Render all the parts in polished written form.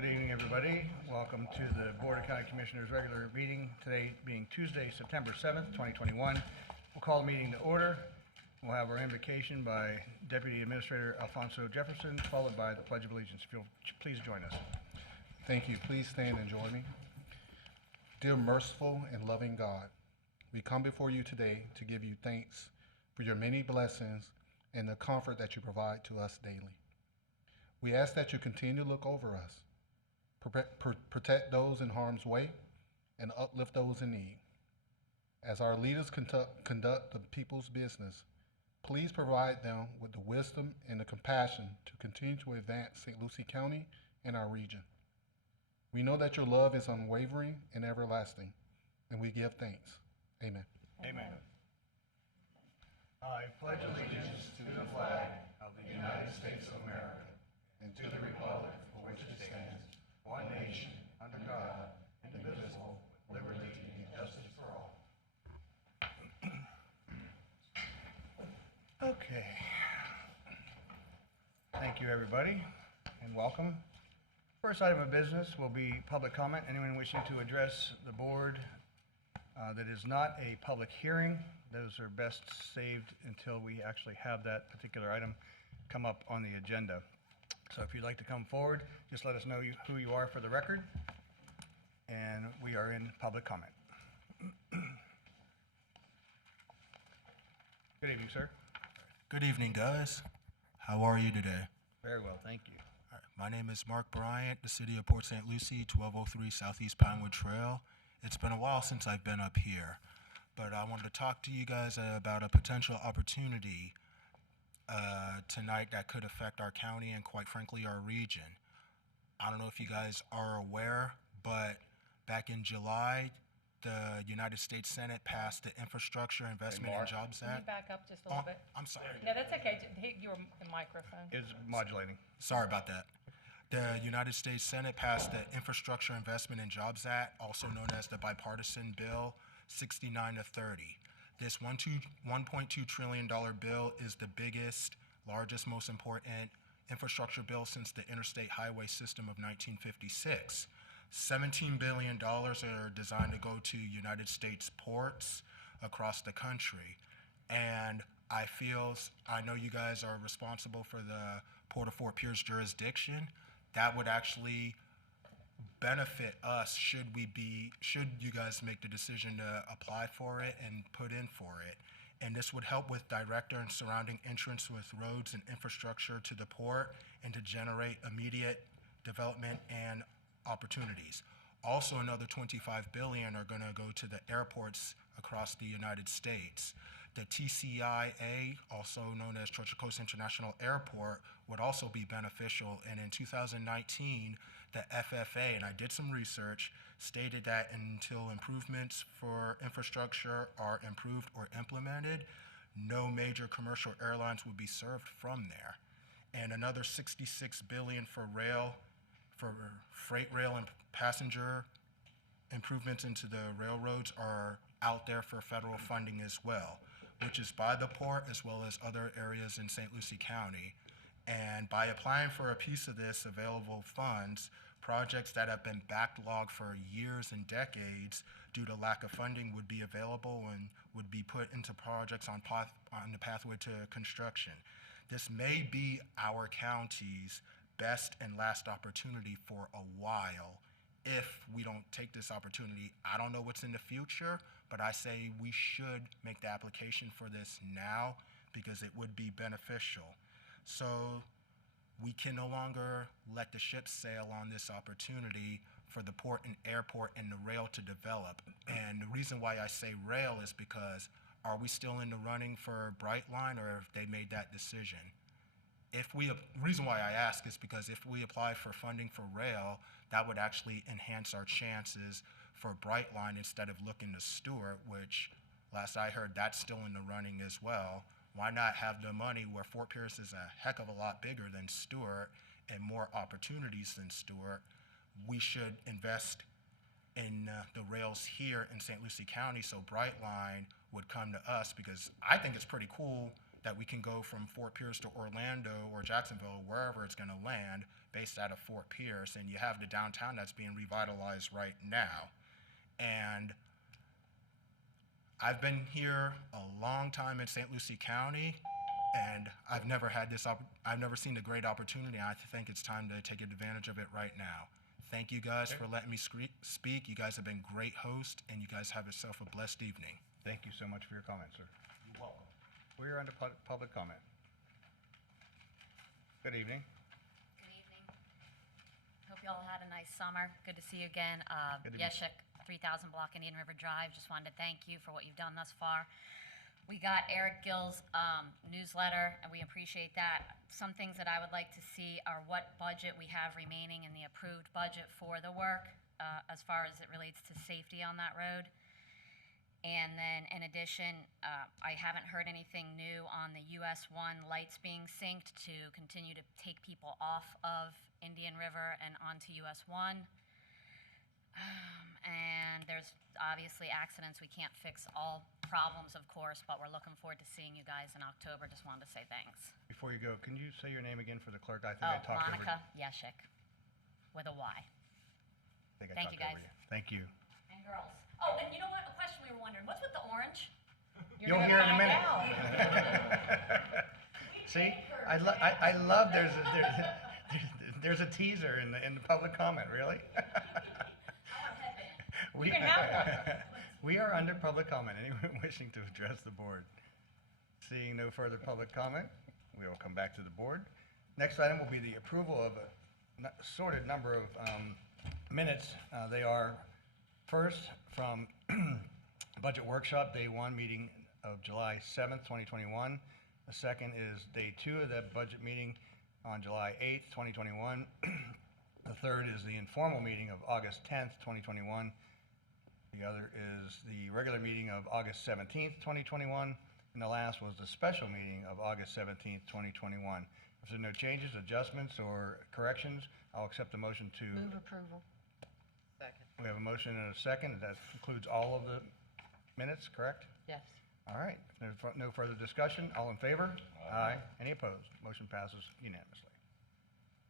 Good evening, everybody. Welcome to the Board of County Commissioners regular meeting, today being Tuesday, September 7th, 2021. We'll call the meeting to order. We'll have our invocation by Deputy Administrator Alfonso Jefferson, followed by the Pledge of Allegiance. If you'll please join us. Thank you. Please stand and join me. Dear merciful and loving God, we come before you today to give you thanks for your many blessings and the comfort that you provide to us daily. We ask that you continue to look over us, protect those in harm's way, and uplift those in need. As our leaders conduct the people's business, please provide them with the wisdom and the compassion to continue to advance St. Lucie County and our region. We know that your love is unwavering and everlasting, and we give thanks. Amen. Amen. I pledge allegiance to the flag of the United States of America and to the republic for which it stands, one nation, under God, indivisible, with liberty and justice for all. Okay. Thank you, everybody, and welcome. First item of business will be public comment. Anyone wishing to address the board that is not a public hearing, those are best saved until we actually have that particular item come up on the agenda. So if you'd like to come forward, just let us know who you are for the record, and we are in public comment. Good evening, sir. Good evening, guys. How are you today? Very well, thank you. All right, my name is Mark Bryant, the city of Port St. Lucie, 1203 Southeast Pinewood Trail. It's been a while since I've been up here, but I wanted to talk to you guys about a potential opportunity tonight that could affect our county and, quite frankly, our region. I don't know if you guys are aware, but back in July, the United States Senate passed the Infrastructure Investment and Jobs Can you Act. back up just a little bit? I'm sorry. No, that's okay. Hit your microphone. It's modulating. Sorry about that. The United States Senate passed the Infrastructure Investment and Jobs Act, also known as the Bipartisan Bill 69 to 30. This $1.2 trillion bill is the biggest, largest, most important infrastructure bill since the Interstate Highway System of 1956. $17 billion are designed to go to United States ports across the country. And I know you guys are responsible for the Port of Fort Pierce jurisdiction. That would actually benefit us should you guys make the decision to apply for it and put in for it. And this would help with direct and surrounding entrance with roads and infrastructure to the port and to generate immediate development and opportunities. Also, another $25 billion are going to go to the airports across the United States. The TCIA, also known as Trocha Coast International Airport, would also be beneficial. And in 2019, the FFA, and I did some research, stated that until improvements for infrastructure are improved or implemented, no major commercial airlines would be served from there. And another $66 billion for freight rail and passenger improvements into the railroads are out there for federal funding as well, which is by the port as well as other areas in St. Lucie County. And by applying for a piece of this available funds, projects that have been backlogged for years and decades due to lack of funding would be available and would be put into projects on the pathway to construction. This may be our county's best and last opportunity for a while. If we don't take this opportunity, I don't know what's in the future, but I say we should make the application for this now because it would be beneficial. So we can no longer let the ship sail on this opportunity for the port and airport and the rail to develop. And the reason why I say rail is because are we still in the running for Brightline, or have they made that decision? Reason why I ask is because if we apply for funding for rail, that would actually enhance our chances for Brightline instead of looking to Stewart, which last I heard, that's still in the running as well. Why not have the money where Fort Pierce is a heck of a lot bigger than Stewart and more opportunities than Stewart? We should invest in the rails here in St. Lucie County so Brightline would come to us, because I think it's pretty cool that we can go from Fort Pierce to Orlando or Jacksonville, wherever it's going to land, based out of Fort Pierce. And you have the downtown that's being revitalized right now. And I've been here a long time in St. Lucie County, and I've never seen a great opportunity. I think it's time to take advantage of it right now. Thank you guys for letting me speak. You guys have been great hosts, and you guys have yourself a blessed evening. Thank you so much for your comment, sir. You're welcome. We're under public comment. Good evening. Good evening. Hope you all had a nice summer. Good to see you again. Good to be- Yeshik, 3000 Block Indian River Drive. Just wanted to thank you for what you've done thus far. We got Eric Gill's newsletter, and we appreciate that. Some things that I would like to see are what budget we have remaining in the approved budget for the work, as far as it relates to safety on that road. And then, in addition, I haven't heard anything new on the US 1 lights being synced to continue to take people off of Indian River and onto US 1. And there's obviously accidents. We can't fix all problems, of course, but we're looking forward to seeing you guys in October. Just wanted to say thanks. Before you go, can you say your name again for the clerk? I think I talked over Monica Yeshik, with a Y. I think I Thank talked you, over guys. Thank you. And girls. Oh, and you know what? A question we were wondering. What's with the orange? You'll hear in a minute. See, I love there's a teaser in the public comment, really? We You can have one. We are under public comment. Anyone wishing to address the board? Seeing no further public comment, we will come back to the board. Next item will be the approval of a sorted number of minutes. They are first from Budget Workshop, Day 1, meeting of July 7th, 2021. The second is Day 2 of that budget meeting on July 8th, 2021. The third is the informal meeting of August 10th, 2021. The other is the regular meeting of August 17th, 2021. And the last was the special meeting of August 17th, 2021. If there are no changes, adjustments, or corrections, I'll accept the motion to. Move approval. We have a motion and a second. That includes all of the minutes, correct? Yes. All right. If there's no further discussion, all in favor? Aye. Any opposed? Motion passes unanimously.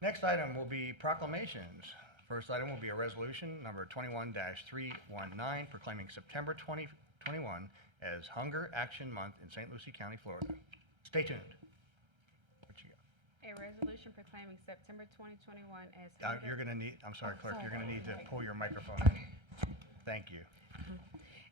Next item will be proclamations. First item will be a resolution number 21-319 proclaiming September 2021 as Hunger Action Month in St. Lucie County, Florida. Stay tuned. What you got? A resolution proclaiming September 2021 as You're going to need, I'm sorry, clerk, you're going to need to pull your microphone in. Thank you.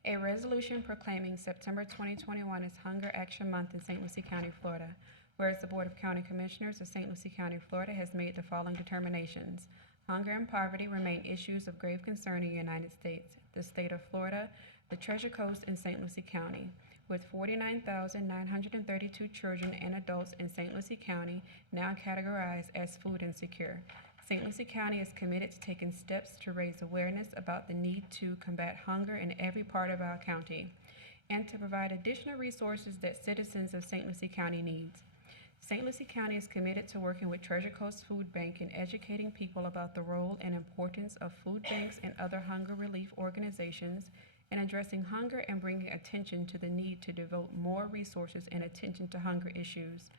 A resolution proclaiming September 2021 as Hunger Action Month in St. Lucie County, Florida. Whereas the Board of County Commissioners of St. Lucie County, Florida has made the following determinations. Hunger and poverty remain issues of grave concern in the United States, the state of Florida, the Treasure Coast, and St. Lucie County. With 49,932 children and adults in St. Lucie County now categorized as food insecure, St. Lucie County is committed to taking steps to raise awareness about the need to combat hunger in every part of our county and to provide additional resources that citizens of St. Lucie County needs. St. Lucie County is committed to working with Treasure Coast Food Bank in educating people about the role and importance of food banks and other hunger relief organizations in addressing hunger and bringing attention to the need to devote more resources and attention to hunger issues.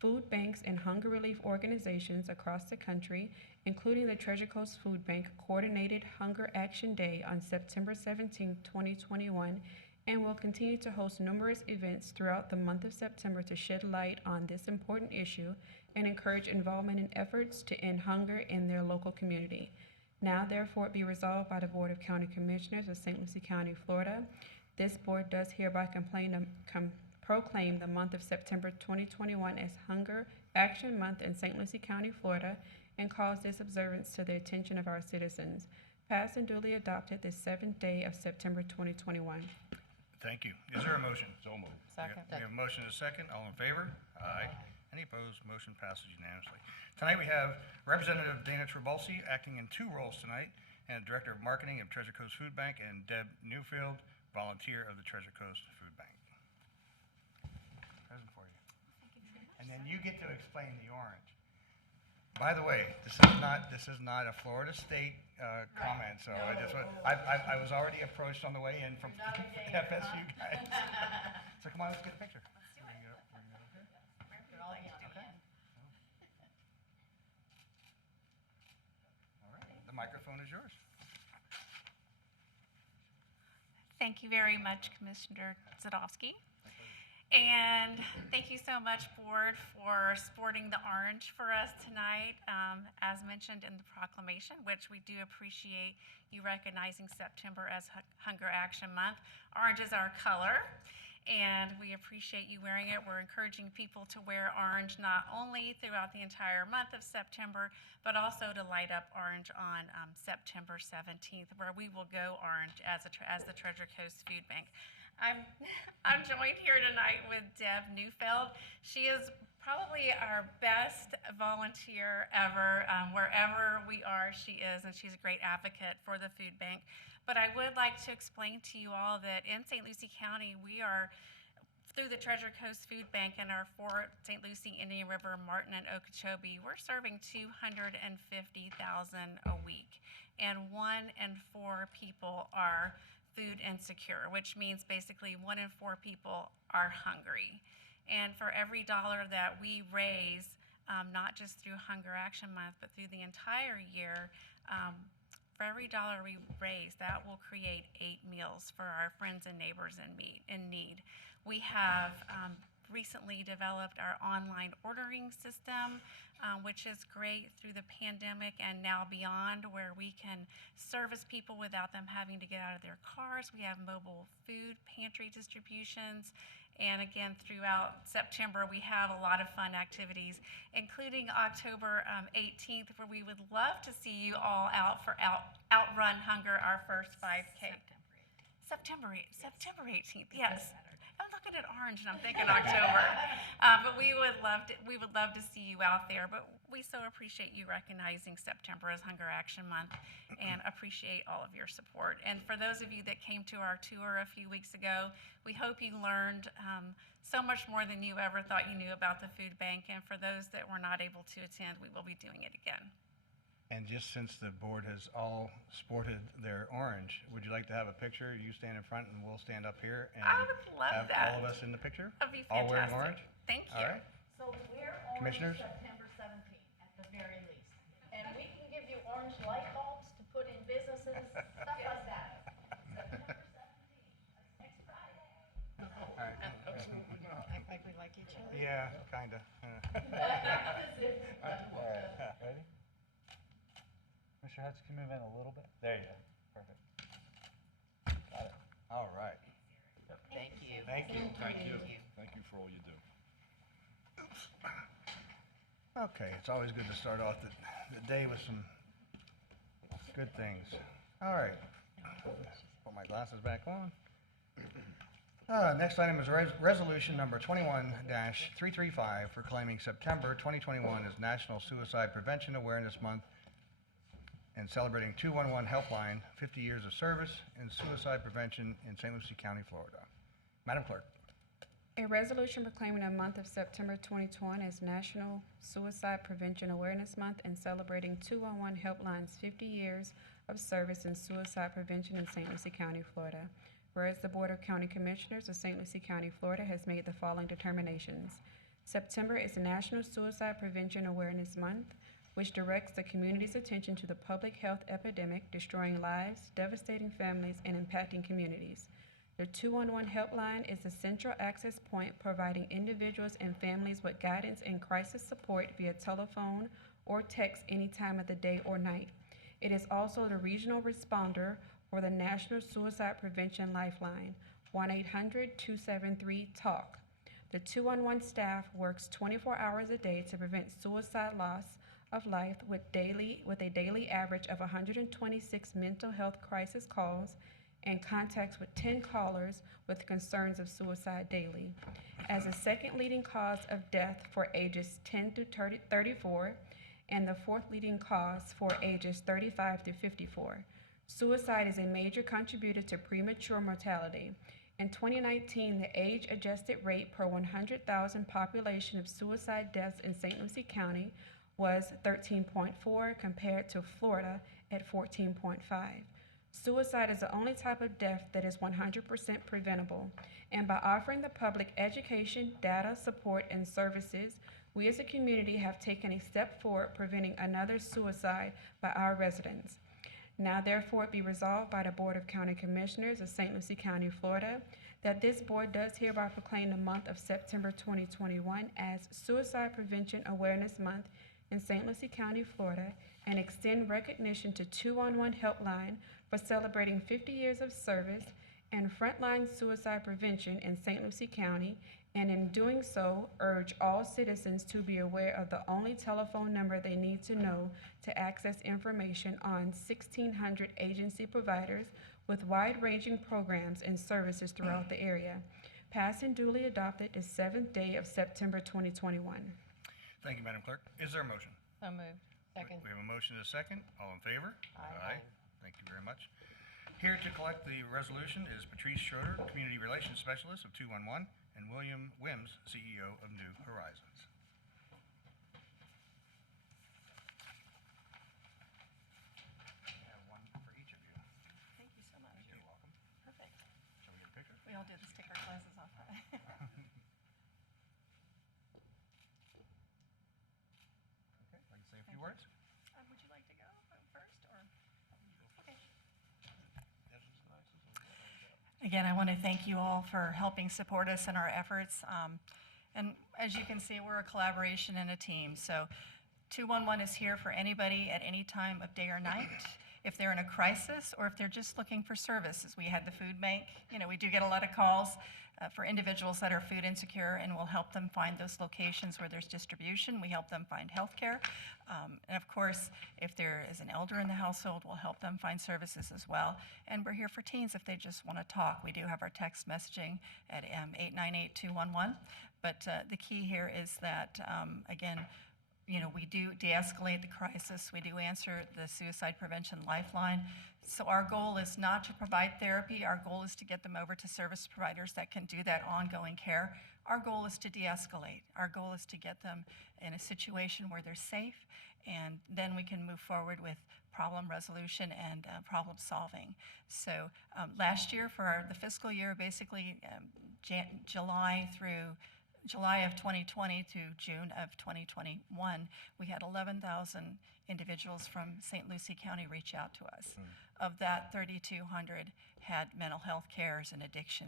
Food banks and hunger relief organizations across the country, including the Treasure Coast Food Bank, coordinated Hunger Action Day on September 17, 2021, and will continue to host numerous events throughout the month of September to shed light on this important issue and encourage involvement in efforts to end hunger in their local community. Now, therefore, it be resolved by the Board of County Commissioners of St. Lucie County, Florida. This board does hereby proclaim the month of September 2021 as Hunger Action Month in St. Lucie County, Florida, and calls this observance to the attention of our citizens. Passed and duly adopted this 7th day of September 2021. Thank you. Is there a motion? So moved. Second. We have a motion and a second. All in favor? Aye. Any opposed? Motion passes unanimously. Tonight we have Representative Dana Trabolsi acting in two roles tonight, and Director of Marketing of Treasure Coast Food Bank, and Deb Newfield, volunteer of the Treasure Coast Food Bank. Present for you. And then you get to explain the orange. By the way, this is not a Florida State comment, so I was already approached on the way in from FSU guys. So come on, let's get a picture. Let's do it. Microphone is yours. Thank you very much, Commissioner Zadowski. And thank you so much, Board, for sporting the orange for us tonight. As mentioned in the proclamation, which we do appreciate you recognizing September as Hunger Action Month. Orange is our color, and we appreciate you wearing it. We're encouraging people to wear orange not only throughout the entire month of September, but also to light up orange on September 17th, where we will go orange as the Treasure Coast Food Bank. I'm joined here tonight with Deb Neufeld. She is probably our best volunteer ever. Wherever we are, she is, and she's a great advocate for the food bank. But I would like to explain to you all that in St. Lucie County, we are, through the Treasure Coast Food Bank and our Fort St. Lucie, Indian River, Martin, and Okeechobee, we're serving 250,000 a week. And 1 in 4 people are food insecure, which means basically 1 in 4 people are hungry. And for every dollar that we raise, not just through Hunger Action Month, but through the entire year, for every dollar we raise, that will create 8 meals for our friends and neighbors in need. We have recently developed our online ordering system, which is great through the pandemic and now beyond, where we can service people without them having to get out of their cars. We have mobile food pantry distributions. And again, throughout September, we have a lot of fun activities, including October 18th, where we would love to see you all out for Outrun Hunger, our first 5K. September 18th, yes. I'm looking at orange and I'm thinking October. But we would love to see you out there. But we so appreciate you recognizing September as Hunger Action Month and appreciate all of your support. And for those of you that came to our tour a few weeks ago, we hope you learned so much more than you ever thought you knew about the food bank. And for those that were not able to attend, we will be doing it again. And just since the board has all sported their orange, would you like to have a picture? You stand in front and we'll stand up here and I would love have that. all of us in the picture? That'd be All wearing fantastic. orange? Thank you. All right. So we're orange Commissioners? September 17th at the very least. And we can give you orange light bulbs to put in businesses, stuff like that. September 17th, that's next Friday. All right. Act like we like each other. Yeah, kinda. Ready? Mr. Hudson, can you move in a little bit? There you go. Perfect. Got it. All right. Thank you. Thank you. Thank you. Thank you for all you do. Okay, it's always good to start off the day with some good things. All right. Put my glasses back on. Next item is resolution number 21-335 proclaiming September 2021 as National Suicide Prevention Awareness Month and celebrating 211 Helpline, 50 years of service in suicide prevention in St. Lucie County, Florida. Madam Clerk. A resolution proclaiming the month of September 2020 as National Suicide Prevention Awareness Month and celebrating 211 Helpline's 50 years of service in suicide prevention in St. Lucie County, Florida. Whereas the Board of County Commissioners of St. Lucie County, Florida has made the following determinations. September is National Suicide Prevention Awareness Month, which directs the community's attention to the public health epidemic destroying lives, devastating families, and impacting communities. The 211 helpline is a central access point providing individuals and families with guidance and crisis support via telephone or text any time of the day or night. It is also the regional responder for the National Suicide Prevention Lifeline, 1-800-273-TALK. The 211 staff works 24 hours a day to prevent suicide loss of life with a daily average of 126 mental health crisis calls and contacts with 10 callers with concerns of suicide daily. As the second leading cause of death for ages 10 through 34 and the fourth leading cause for ages 35 to 54. Suicide is a major contributor to premature mortality. In 2019, the age-adjusted rate per 100,000 population of suicide deaths in St. Lucie County was 13.4 compared to Florida at 14.5. Suicide is the only type of death that is 100% preventable, and by offering the public education, data, support, and services, we as a community have taken a step forward preventing another suicide by our residents. Now therefore it be resolved by the Board of County Commissioners of St. Lucie County, Florida, that this board does hereby proclaim the month of September 2021 as Suicide Prevention Awareness Month in St. Lucie County, Florida, and extend recognition to 211 Helpline for celebrating 50 years of service and frontline suicide prevention in St. Lucie County, and in doing so, urge all citizens to be aware of the only telephone number they need to know to access information on 1,600 agency providers with wide-ranging programs and services throughout the area. Passed and duly adopted the 7th day of September 2021. Thank you, Madam Clerk. Is there a motion? So moved. Second. We have a motion and a second. All in favor? Aye. Thank you very much. Here to collect the resolution is Patrice Schroeder, Community Relations Specialist of 211, and William Wims, CEO of New Horizons. We have one for each of you. Thank you so much. You're welcome. Perfect. Shall we get a picture? We all did the sticker classes off. Okay, like to say a few words? Would you like to go first, or? Okay. Again, I want to thank you all for helping support us in our efforts. And as you can see, we're a collaboration and a team. So 211 is here for anybody at any time of day or night. If they're in a crisis or if they're just looking for services. We had the food bank. You know, we do get a lot of calls for individuals that are food insecure, and we'll help them find those locations where there's distribution. We help them find health care. And of course, if there is an elder in the household, we'll help them find services as well. And we're here for teens if they just want to talk. We do have our text messaging at 898-211. But the key here is that, again, you know, we do de-escalate the crisis. We do answer the suicide prevention lifeline. So our goal is not to provide therapy. Our goal is to get them over to service providers that can do that ongoing care. Our goal is to de-escalate. Our goal is to get them in a situation where they're safe, and then we can move forward with problem resolution and problem solving. So last year for the fiscal year, basically July of 2020 to June of 2021, we had 11,000 individuals from St. Lucie County reach out to us. Of that, 3,200 had mental health cares and addiction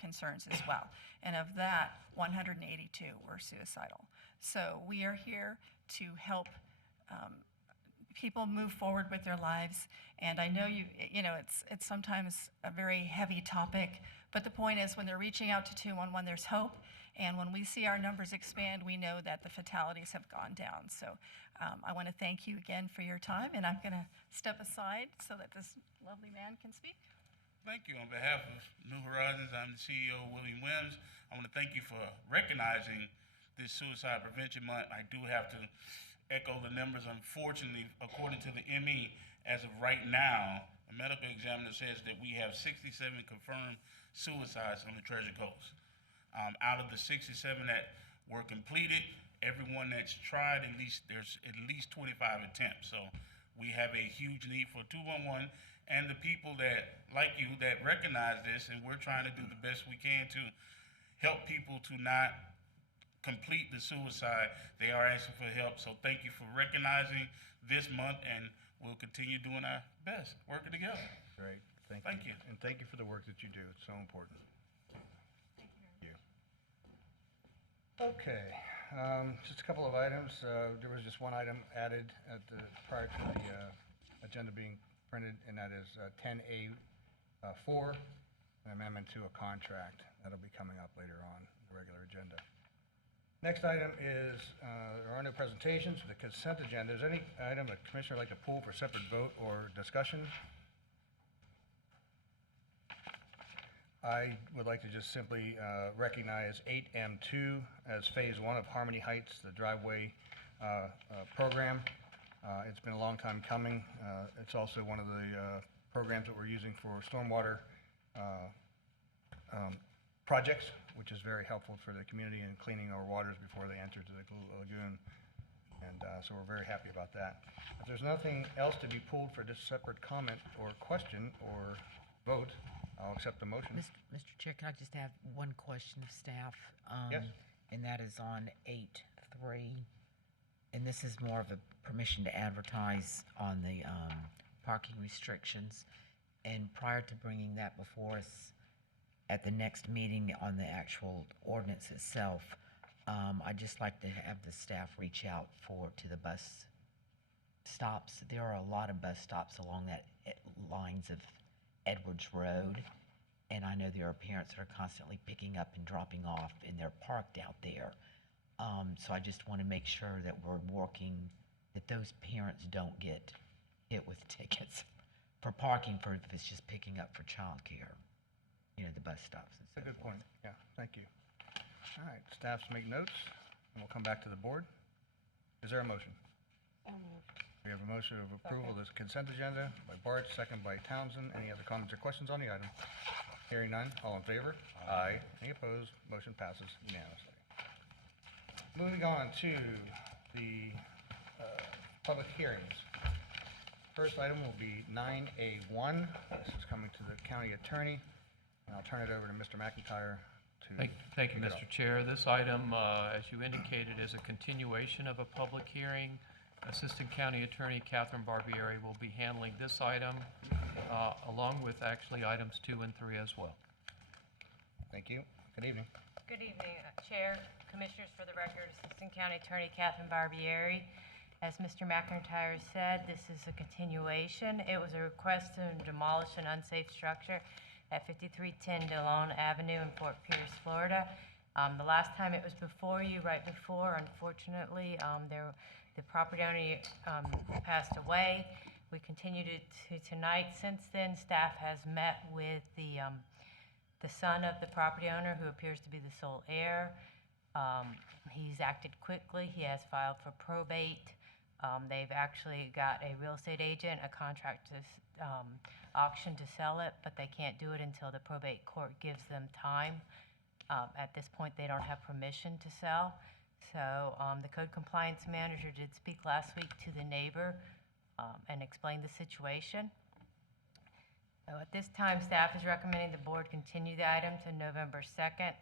concerns as well. And of that, 182 were suicidal. So we are here to help people move forward with their lives. And I know you know, it's sometimes a very heavy topic, but the point is when they're reaching out to 211, there's hope. And when we see our numbers expand, we know that the fatalities have gone down. So I want to thank you again for your time, and I'm going to step aside so that this lovely man can speak. Thank you. On behalf of New Horizons, I'm the CEO, William Wims. I want to thank you for recognizing this Suicide Prevention Month. I do have to echo the numbers. Unfortunately, according to the ME, as of right now, a medical examiner says that we have 67 confirmed suicides on the Treasure Coast. Out of the 67 that were completed, everyone that's tried, there's at least 25 attempts. So we have a huge need for 211 and the people that, like you, that recognize this, and we're trying to do the best we can to help people to not complete the suicide. They are asking for help. So thank you for recognizing this month, and we'll continue doing our best, working together. Great. Thank you. And thank you for the work that you do. It's so important. Thank you. Okay, just a couple of items. There was just one item added prior to the agenda being printed, and that is 10A4, an amendment to a contract. That'll be coming up later on the regular agenda. Next item is, there are no presentations, the consent agenda. Is there any item a commissioner would like to pull for separate vote or discussion? I would like to just simply recognize 8M2 as Phase 1 of Harmony Heights, the driveway program. It's been a long time coming. It's also one of the programs that we're using for stormwater projects, which is very helpful for the community in cleaning our waters before they enter to the lagoon. And so we're very happy about that. If there's nothing else to be pulled for this separate comment or question or vote, I'll accept the motion. Mr. Chair, can I just have one question of staff? Yes. And that is on 8.3, and this is more of a permission to advertise on the parking restrictions. And prior to bringing that before us at the next meeting on the actual ordinance itself, I'd just like to have the staff reach out to the bus stops. There are a lot of bus stops along that lines of Edwards Road. And I know there are parents that are constantly picking up and dropping off, and they're parked out there. So I just want to make sure that we're working, that those parents don't get hit with tickets for parking for if it's just picking up for childcare, the bus stops and so That's a good forth. point. Yeah, thank you. All right, staffs make notes, and we'll come back to the board. Is there a motion? We have a motion of approval of this consent agenda by Bart, second by Townsend. Any other comments or questions on the item? Hearing none, all in favor? Aye. Any opposed? Motion passes unanimously. Moving on to the public hearings. First item will be 9A1. This is coming to the county attorney, and I'll turn it over to Mr. McIntyre to. Thank you, kick it Mr. off. Chair. This item, as you indicated, is a continuation of a public hearing. Assistant County Attorney Catherine Barbieri will be handling this item, along with actually items 2 and 3 as well. Thank you. Good evening. Good evening, Chair, Commissioners. For the record, Assistant County Attorney Catherine Barbieri. As Mr. McIntyre said, this is a continuation. It was a request to demolish an unsafe structure at 5310 DeLone Avenue in Fort Pierce, Florida. The last time it was before you, right before, unfortunately, the property owner passed away. We continued it to tonight. Since then, staff has met with the son of the property owner, who appears to be the sole heir. He's acted quickly. He has filed for probate. They've actually got a real estate agent, a contract to auction to sell it, but they can't do it until the probate court gives them time. At this point, they don't have permission to sell. So the code compliance manager did speak last week to the neighbor and explain the situation. So at this time, staff is recommending the board continue the item to November 2nd,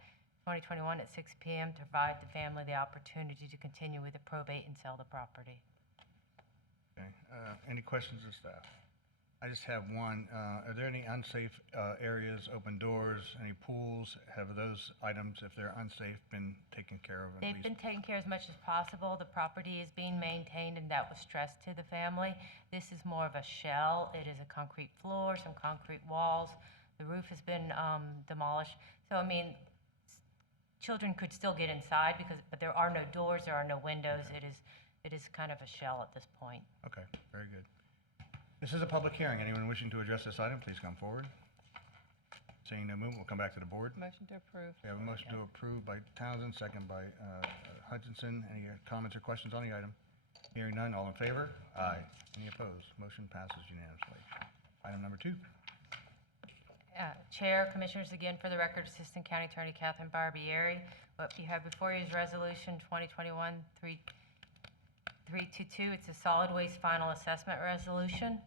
2021 at 6 p.m. to provide the family the opportunity to continue with the probate and sell the property. Okay. Any questions of staff? I just have one. Are there any unsafe areas, open doors, any pools? Have those items, if they're unsafe, been taken care of at They've least? been taken care of as much as possible. The property is being maintained, and that was stressed to the family. This is more of a shell. It is a concrete floor, some concrete walls. The roof has been demolished. So, I mean, children could still get inside but there are no doors, there are no windows. It is kind of a shell at this point. Okay, very good. This is a public hearing. Anyone wishing to address this item, please come forward. Seeing no movement, we'll come back to the board. Motion to approve. We have a motion to approve by Townsend, second by Hutchinson. Any comments or questions on the item? Hearing none, all in favor? Aye. Any opposed? Motion passes unanimously. Item number 2. Chair, Commissioners, again, for the record, Assistant County Attorney Catherine Barbieri. What you have before you is Resolution 2021-322. It's a solid waste final assessment resolution.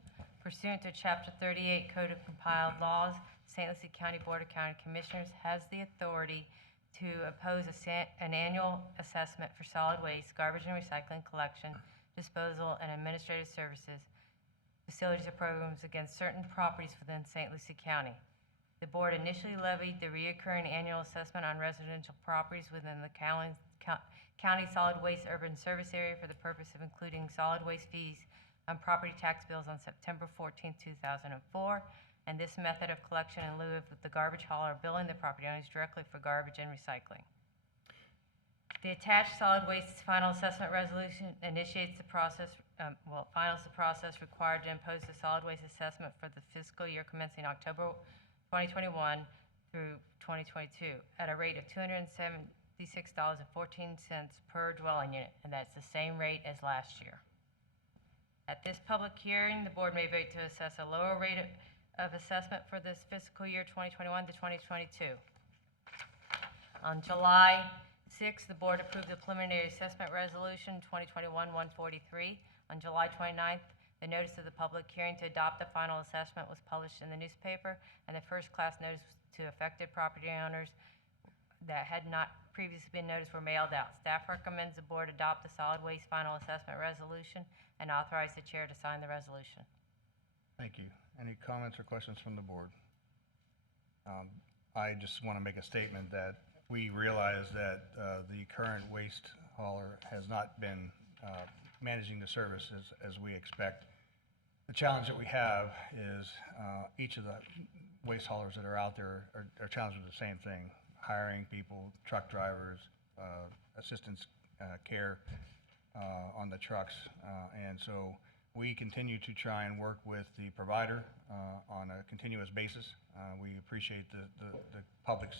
Pursuant to Chapter 38 Code of Compiled Laws, St. Lucie County Board of County Commissioners has the authority to oppose an annual assessment for solid waste, garbage and recycling collection, disposal, and administrative services, facilities, or programs against certain properties within St. Lucie County. The board initially levied the reoccurring annual assessment on residential properties within the county solid waste urban service area for the purpose of including solid waste fees on property tax bills on September 14, 2004, and this method of collection in lieu of the garbage hauler billing the property owners directly for garbage and recycling. The attached solid waste final assessment resolution initiates the process, finals the process required to impose the solid waste assessment for the fiscal year commencing October 2021 through 2022 at a rate of $276.14 per dwelling unit, and that's the same rate as last year. At this public hearing, the board may vote to assess a lower rate of assessment for this fiscal year 2021 to 2022. On July 6th, the board approved the preliminary assessment resolution 2021-143. On July 29th, the notice of the public hearing to adopt the final assessment was published in the newspaper, and the first-class notice to affected property owners that had not previously been noticed were mailed out. Staff recommends the board adopt the solid waste final assessment resolution and authorize the chair to sign the resolution. Thank you. Any comments or questions from the board? I just want to make a statement that we realize that the current waste hauler has not been managing the service as we expect. The challenge that we have is each of the waste haulers that are out there are challenged with the same thing: hiring people, truck drivers, assistance care on the trucks. And so we continue to try and work with the provider on a continuous basis. We appreciate the public's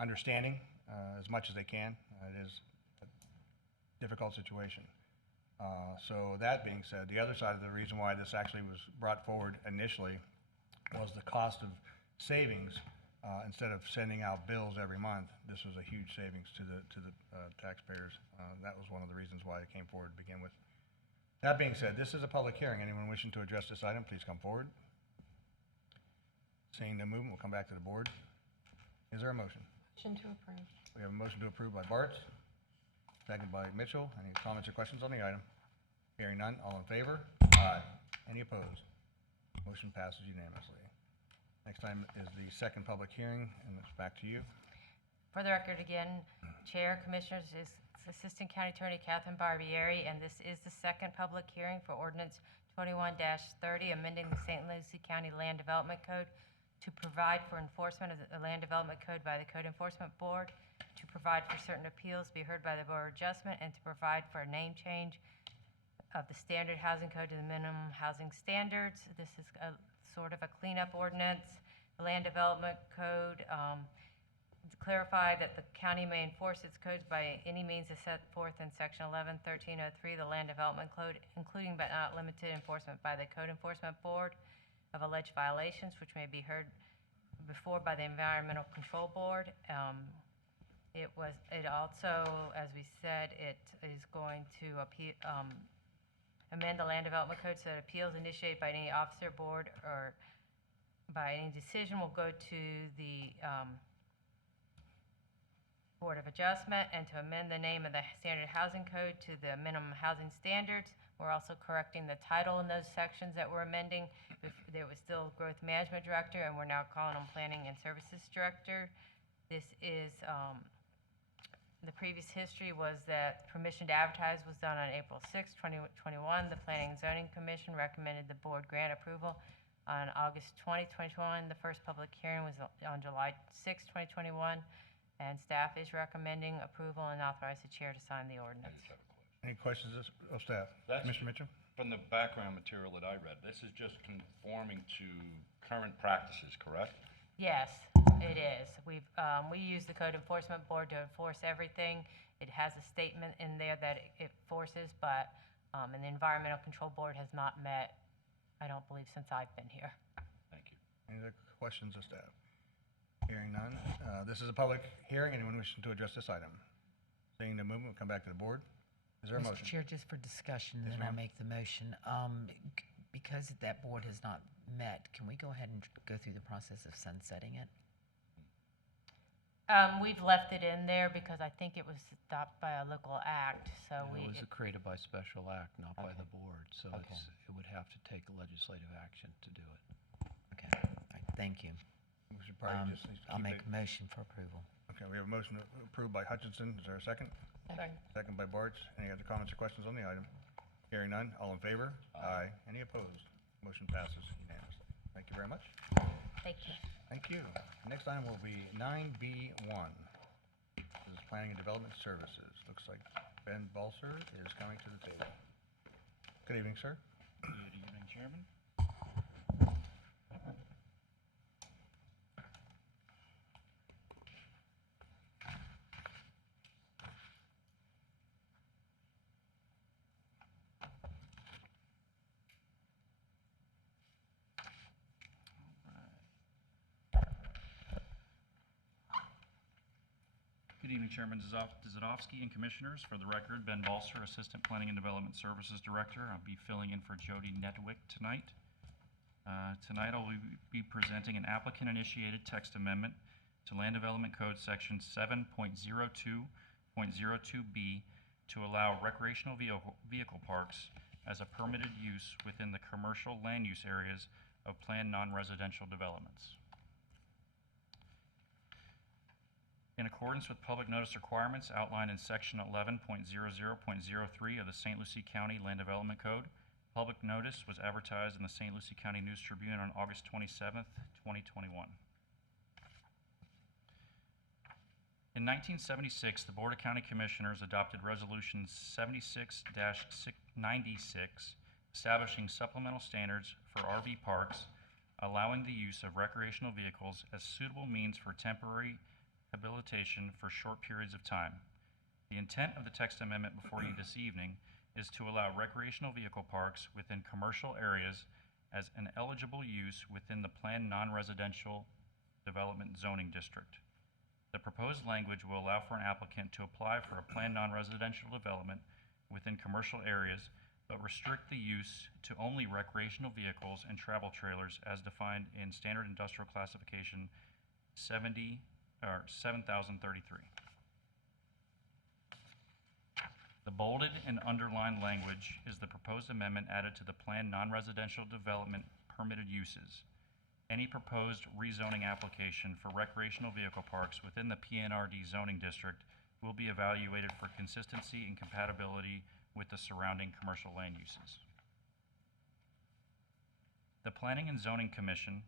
understanding as much as they can. It is a difficult situation. So that being said, the other side of the reason why this actually was brought forward initially was the cost of savings. Instead of sending out bills every month, this was a huge savings to the taxpayers. That was one of the reasons why it came forward to begin with. That being said, this is a public hearing. Anyone wishing to address this item, please come forward. Seeing no movement, we'll come back to the board. Is there a motion? Motion to approve. We have a motion to approve by Bart, second by Mitchell. Any comments or questions on the item? Hearing none, all in favor? Aye. Any opposed? Motion passes unanimously. Next item is the second public hearing, and it's back to you. For the record again, Chair, Commissioners, is Assistant County Attorney Catherine Barbieri, and this is the second public hearing for ordinance 21-30, amending the St. Lucie County Land Development Code to provide for enforcement of the Land Development Code by the Code Enforcement Board, to provide for certain appeals be heard by the Board of Adjustment, and to provide for a name change of the Standard Housing Code to the Minimum Housing Standards. This is a sort of a cleanup ordinance. The Land Development Code to clarify that the county may enforce its codes by any means as set forth in Section 11-1303, the Land Development Code, including but not limited enforcement by the Code Enforcement Board of alleged violations, which may be heard before by the Environmental Control Board. It also, as we said, it is going to amend the Land Development Code so that appeals initiated by any officer, board, or by any decision will go to the Board of Adjustment, and to amend the name of the Standard Housing Code to the Minimum Housing Standards. We're also correcting the title in those sections that we're amending. There was still Growth Management Director, and we're now calling them Planning and Services Director. This is, the previous history was that permission to advertise was done on April 6, 2021. The Planning and Zoning Commission recommended the board grant approval on August 20, 2021. The first public hearing was on July 6, 2021. And staff is recommending approval and authorize the chair to sign the ordinance. Any questions of staff? That's- Commissioner Mitchell? From the background material that I read, this is just conforming to current practices, correct? Yes, it is. We use the Code Enforcement Board to enforce everything. It has a statement in there that it forces, but and the Environmental Control Board has not met, I don't believe, since I've been here. Thank you. Any other questions of staff? Hearing none. This is a public hearing. Anyone wishing to address this item? Seeing no movement, we'll come back to the board. Is there a Mr. motion? Chair, just for discussion, Yes, then I'll ma'am. make the motion. Because that board has not met, can we go ahead and go through the process of sunsetting it? We've left it in there because I think it was stopped by a local act, so It was created by special act, not by the board, so Okay. it would have to take legislative action to do it. Okay, all right, thank you. We should probably just I'll keep make it- a motion for approval. Okay, we have a motion approved by Hutchinson. Is there a second? Second by Bartz. Any other comments or questions on the item? Hearing none. All in favor? Aye. Any opposed? Motion passes unanimously. Thank you very much. Thank you. Thank you. Next item will be 9B1. This is Planning and Development Services. Looks like Ben Balser is coming to the table. Good evening, sir. Good evening, Chairman. Good evening, Chairman Zidovsky and Commissioners. For the record, Ben Balser, Assistant Planning and Development Services Director. I'll be filling in for Jody Netwick tonight. Tonight I'll be presenting an applicant-initiated text amendment to Land Development Code Section 7.02.02B to allow recreational vehicle parks as a permitted use within the commercial land use areas of planned non-residential developments. In accordance with public notice requirements outlined in Section 11.00.03 of the St. Lucie County Land Development Code, public notice was advertised in the St. Lucie County News Tribune on August 27th, 2021. In 1976, the Board of County Commissioners adopted Resolution 76-96, establishing supplemental standards for RV parks, allowing the use of recreational vehicles as suitable means for temporary habilitation for short periods of time. The intent of the text amendment before you this evening is to allow recreational vehicle parks within commercial areas as an eligible use within the planned non-residential development zoning district. The proposed language will allow for an applicant to apply for a planned non-residential development within commercial areas, but restrict the use to only recreational vehicles and travel trailers as defined in Standard Industrial Classification 7033. The bolded and underlined language is the proposed amendment added to the planned non-residential development permitted uses. Any proposed rezoning application for recreational vehicle parks within the PNRD zoning district will be evaluated for consistency and compatibility with the surrounding commercial land uses. The Planning and Zoning Commission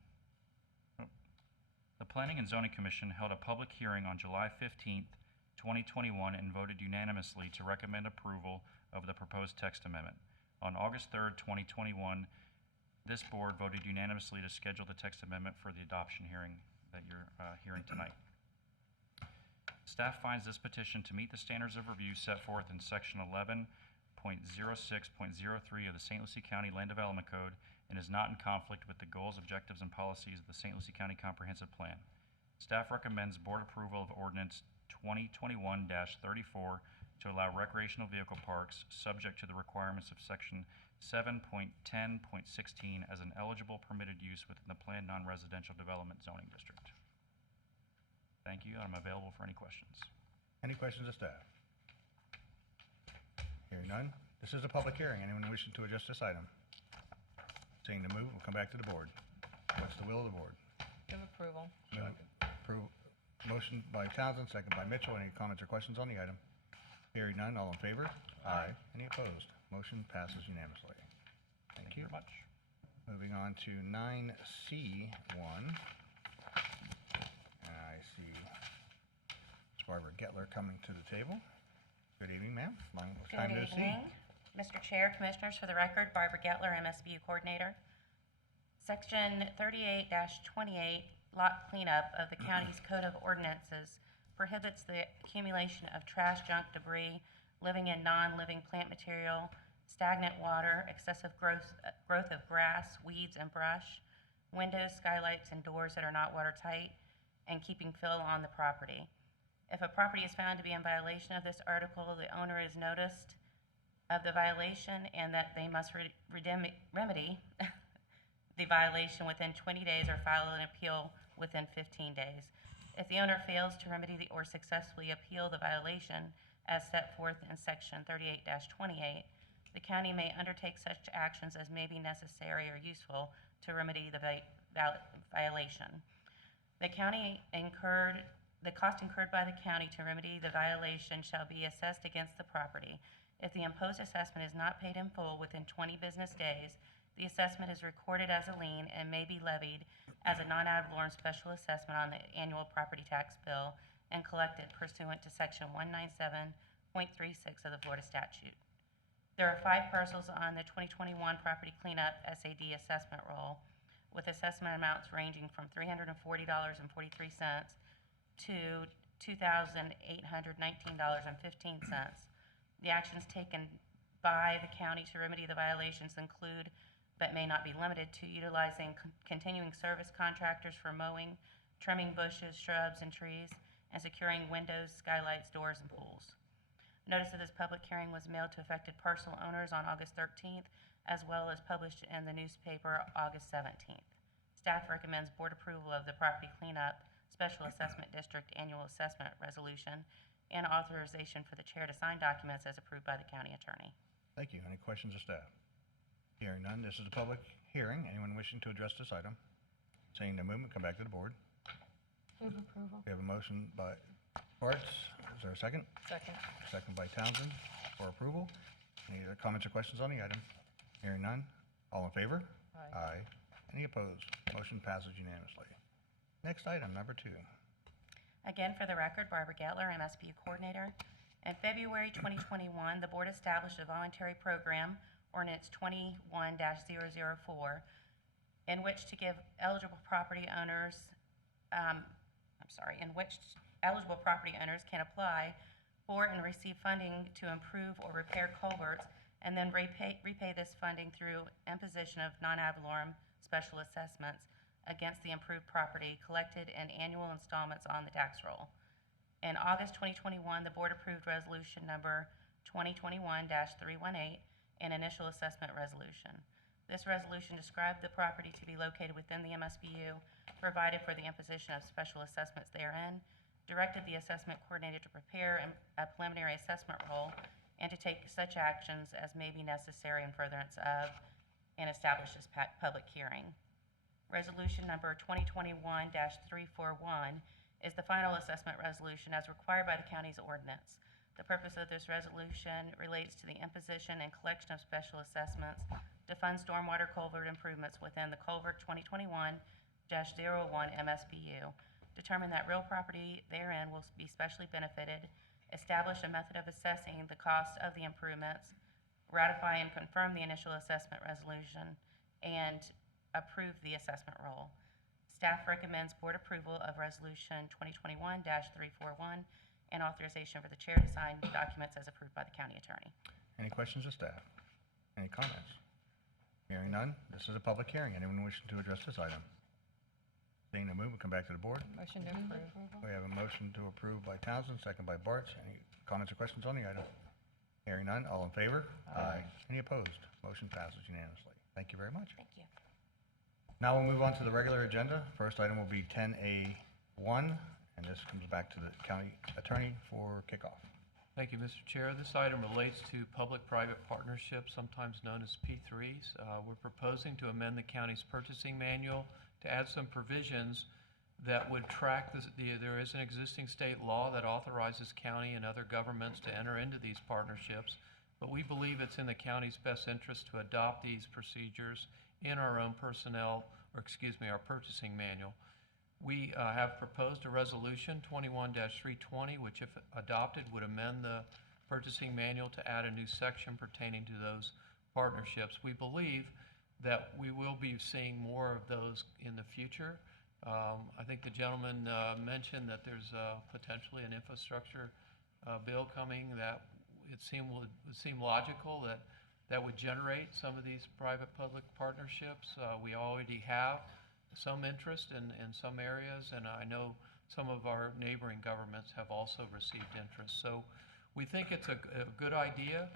held a public hearing on July 15th, 2021 and voted unanimously to recommend approval of the proposed text amendment. On August 3rd, 2021, this board voted unanimously to schedule the text amendment for the adoption hearing that you're hearing tonight. Staff finds this petition to meet the standards of review set forth in Section 11.06.03 of the St. Lucie County Land Development Code and is not in conflict with the goals, objectives, and policies of the St. Lucie County Comprehensive Plan. Staff recommends board approval of Ordinance 2021-34 to allow recreational vehicle parks subject to the requirements of Section 7.10.16 as an eligible permitted use within the planned non-residential development zoning district. Thank you. I'm available for any questions. Any questions of staff? Hearing none. This is a public hearing. Anyone wishing to address this item? Seeing the move, we'll come back to the board. What's the will of the board? Move approval. Motion by Townsend, second by Mitchell. Any comments or questions on the item? Hearing none. All in favor? Aye. Any opposed? Motion passes unanimously. Thank you. Very much. Moving on to 9C1. I see Ms. Barbara Gettler coming to the table. Good evening, ma'am. Long time no see. Good evening, Mr. Chair, Commissioners. For the record, Barbara Gettler, MSBU Coordinator. Section 38-28, lot cleanup of the county's Code of Ordinances prohibits the accumulation of trash, junk, debris, living and non-living plant material, stagnant water, excessive growth of grass, weeds, and brush, windows, skylights, and doors that are not watertight, and keeping fill on the property. If a property is found to be in violation of this article, the owner is noticed of the violation and that they must remedy the violation within 20 days or file an appeal within 15 days. If the owner fails to remedy or successfully appeal the violation as set forth in Section 38-28, the county may undertake such actions as may be necessary or useful to remedy the violation. The cost incurred by the county to remedy the violation shall be assessed against the property. If the imposed assessment is not paid in full within 20 business days, the assessment is recorded as a lien and may be levied as a non-ad valorem special assessment on the annual property tax bill and collected pursuant to Section 197.36 of the Florida statute. There are 5 parcels on the 2021 property cleanup SAD assessment roll, with assessment amounts ranging from $340.43 to $2,819.15. The actions taken by the county to remedy the violations include, but may not be limited to, utilizing continuing service contractors for mowing, trimming bushes, shrubs, and trees, and securing windows, skylights, doors, and pools. Notice of this public hearing was mailed to affected parcel owners on August 13th, as well as published in the newspaper August 17th. Staff recommends board approval of the property cleanup Special Assessment District Annual Assessment Resolution and authorization for the chair to sign documents as approved by the county attorney. Thank you. Any questions of staff? Hearing none, this is a public hearing. Anyone wishing to address this item? Seeing no movement, come back to the board. Move approval. We have a motion by Bartz. Is there a second? Second. Second by Townsend for approval. Any other comments or questions on the item? Hearing none. All in favor? Aye. Any opposed? Motion passes unanimously. Next item, number 2. Again, for the record, Barbara Gettler, MSBU Coordinator. In February 2021, the board established a voluntary program, ordinance 21-004, in which to give eligible property owners, in which eligible property owners can apply for and receive funding to improve or repair culverts, and then repay this funding through imposition of non-ad valorem special assessments against the improved property collected in annual installments on the tax roll. In August 2021, the board approved resolution number 2021-318, an initial assessment resolution. This resolution described the property to be located within the MSBU, provided for the imposition of special assessments therein, directed the assessment coordinator to prepare a preliminary assessment roll and to take such actions as may be necessary in furtherance of and establish this public hearing. Resolution number 2021-341 is the final assessment resolution as required by the county's ordinance. The purpose of this resolution relates to the imposition and collection of special assessments to fund stormwater culvert improvements within the Culvert 2021-01 MSBU, determine that real property therein will be specially benefited, establish a method of assessing the cost of the improvements, ratify and confirm the initial assessment resolution, and approve the assessment roll. Staff recommends board approval of Resolution 2021-341 and authorization for the chair to sign documents as approved by the county attorney. Any questions of staff? Any comments? Hearing none, this is a public hearing. Anyone wishing to address this item? Seeing no movement, come back to the board. Motion to approve. We have a motion to approve by Townsend, second by Bartz. Any comments or questions on the item? Hearing none, all in favor? Aye. Any opposed? Motion passes unanimously. Thank you very much. Thank you. Now we'll move on to the regular agenda. First item will be 10A1, and this comes back to the county attorney for kickoff. Thank you, Mr. Chair. This item relates to public-private partnerships, sometimes known as P3s. We're proposing to amend the county's purchasing manual to add some provisions that would track there is an existing state law that authorizes county and other governments to enter into these partnerships, but we believe it's in the county's best interest to adopt these procedures in our own our purchasing manual. We have proposed a resolution 21-320, which if adopted would amend the purchasing manual to add a new section pertaining to those partnerships. We believe that we will be seeing more of those in the future. I think the gentleman mentioned that there's potentially an infrastructure bill coming that would seem logical that would generate some of these private-public partnerships. We already have some interest in some areas, and I know some of our neighboring governments have also received interest. So we think it's a good idea.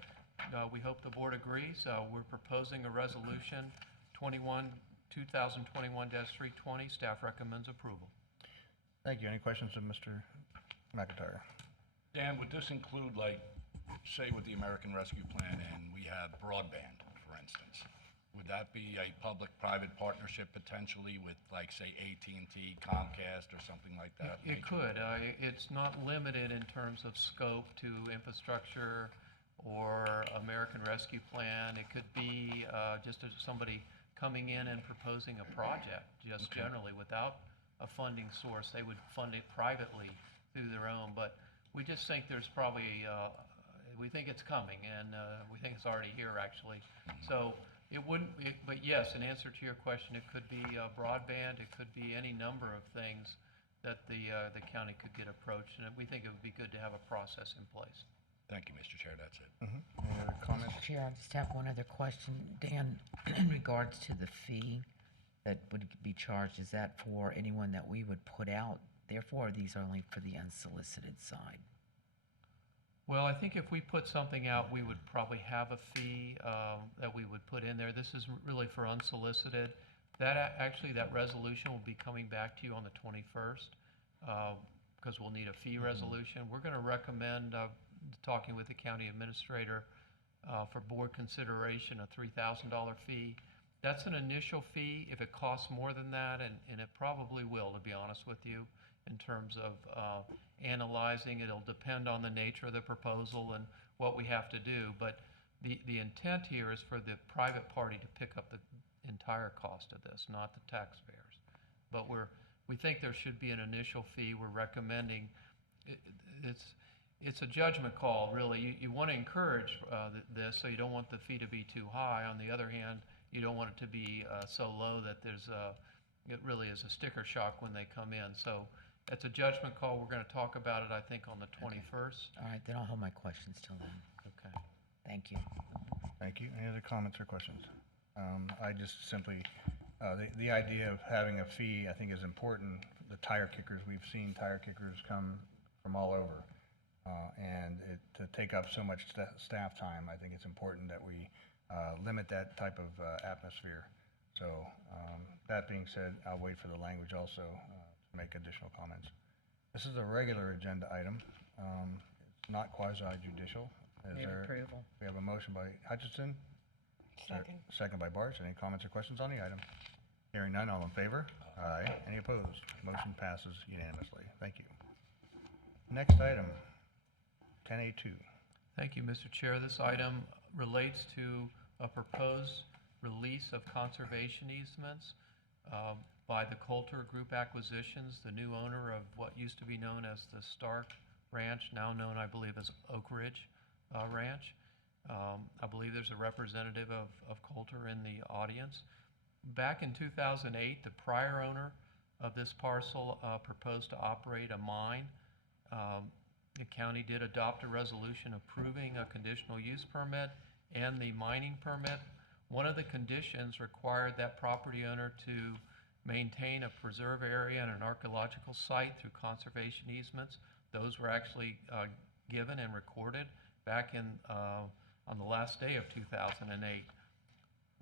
We hope the board agrees. We're proposing a resolution 2021-320. Staff recommends approval. Thank you. Any questions of Mr. McIntyre? Dan, would this include, like, say with the American Rescue Plan and we have broadband, for instance? Would that be a public-private partnership potentially with, like, say, AT&T, Comcast, or something like that? It could. It's not limited in terms of scope to infrastructure or American Rescue Plan. It could be just somebody coming in and proposing a project, just generally without a funding source. They would fund it privately through their own, but we just think there's probably, we think it's coming, and we think it's already here, actually. So it wouldn't, but yes, in answer to your question, it could be broadband, it could be any number of things that the county could get approached, and we think it would be good to have a process in place. Thank you, Mr. Chair. That's it. Any other comments? Mr. Chair, I just have one other question. Dan, in regards to the fee that would be charged, is that for anyone that we would put out? Therefore, these are only for the unsolicited side. Well, I think if we put something out, we would probably have a fee that we would put in there. This is really for unsolicited. Actually, that resolution will be coming back to you on the 21st because we'll need a fee resolution. We're going to recommend talking with the county administrator for board consideration, a $3,000 fee. That's an initial fee. If it costs more than that, and it probably will, to be honest with you, in terms of analyzing, it'll depend on the nature of the proposal and what we have to do. But the intent here is for the private party to pick up the entire cost of this, not the taxpayers. But we think there should be an initial fee. We're recommending, it's a judgment call, really. You want to encourage this, so you don't want the fee to be too high. On the other hand, you don't want it to be so low that it really is a sticker shock when they come in. So it's a judgment call. We're going to talk about it, I think, on the 21st. All right, then I'll hold my questions till then. Okay. Thank you. Thank you. Any other comments or questions? I just simply, the idea of having a fee, I think, is important. The tire kickers, we've seen tire kickers come from all over. And to take up so much staff time, I think it's important that we limit that type of atmosphere. So that being said, I'll wait for the language also to make additional comments. This is a regular agenda item. It's not quasi-judicial. Move approval. We have a motion by Hutchinson. Second by Bartz. Any comments or questions on the item? Hearing none, all in favor? Aye. Any opposed? Motion passes unanimously. Thank you. Next item, 10A2. Thank you, Mr. Chair. This item relates to a proposed release of conservation easements by the Coulter Group Acquisitions, the new owner of what used to be known as the Stark Ranch, now known, I believe, as Oak Ridge Ranch. I believe there's a representative of Coulter in the audience. Back in 2008, the prior owner of this parcel proposed to operate a mine. The county did adopt a resolution approving a conditional use permit and the mining permit. One of the conditions required that property owner to maintain a preserve area and an archaeological site through conservation easements. Those were actually given and recorded back in on the last day of 2008.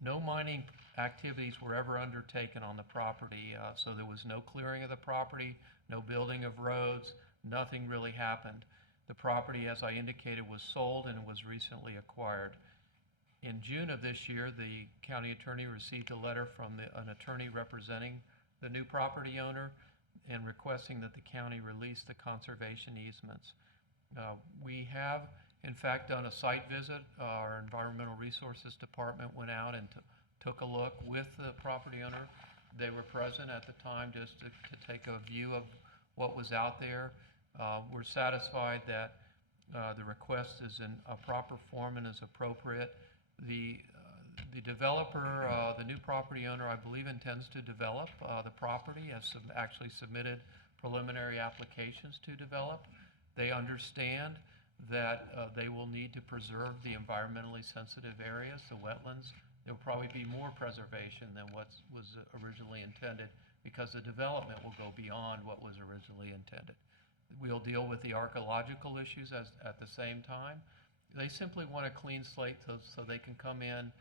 No mining activities were ever undertaken on the property, so there was no clearing of the property, no building of roads, nothing really happened. The property, as I indicated, was sold and was recently acquired. In June of this year, the county attorney received a letter from an attorney representing the new property owner and requesting that the county release the conservation easements. We have, in fact, done a site visit. Our Environmental Resources Department went out and took a look with the property owner. They were present at the time just to take a view of what was out there. We're satisfied that the request is in a proper form and is appropriate. The developer, the new property owner, I believe intends to develop the property, has actually submitted preliminary applications to develop. They understand that they will need to preserve the environmentally sensitive areas, the wetlands. There will probably be more preservation than what was originally intended because the development will go beyond what was originally intended. We'll deal with the archaeological issues at the same time. They simply want a clean slate so they can come in.